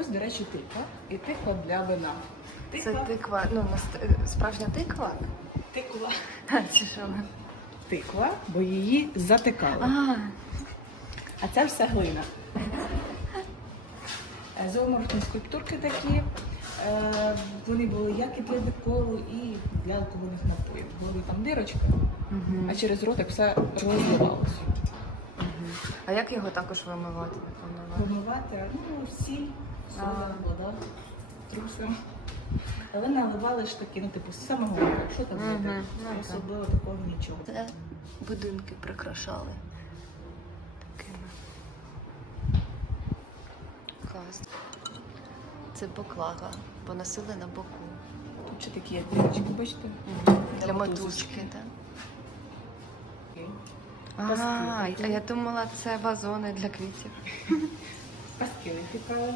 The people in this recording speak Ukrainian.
Ось, до речі, тиква. І тиква для вина. Це Тиква, тиква, ну наст- справжня тиква? тиква. Чи що? Тиква, бо її затикали. А, А це все глина. Е, Зооморфні скульптурки такі. Е, Вони були як і для декору, і для алкогольних напоїв. Були там дирочки, Мгм. а через ротик все розливалося. а як його також вимивати? напевно? Помивати, ну, сіль, сода, вода, труси. Але наливали ж такі, ну, типу, з самого що там Мгм. робити? Ну. Особливо такого нічого. Це будинки прикрашали такими. Клас. Це поклава, бо носили на боку. Тут ще такі є дирочки, бачите? Для мотузочки. мотузки, так? Окей. А, а я думала, це вазони для квітів. Пастки випікали.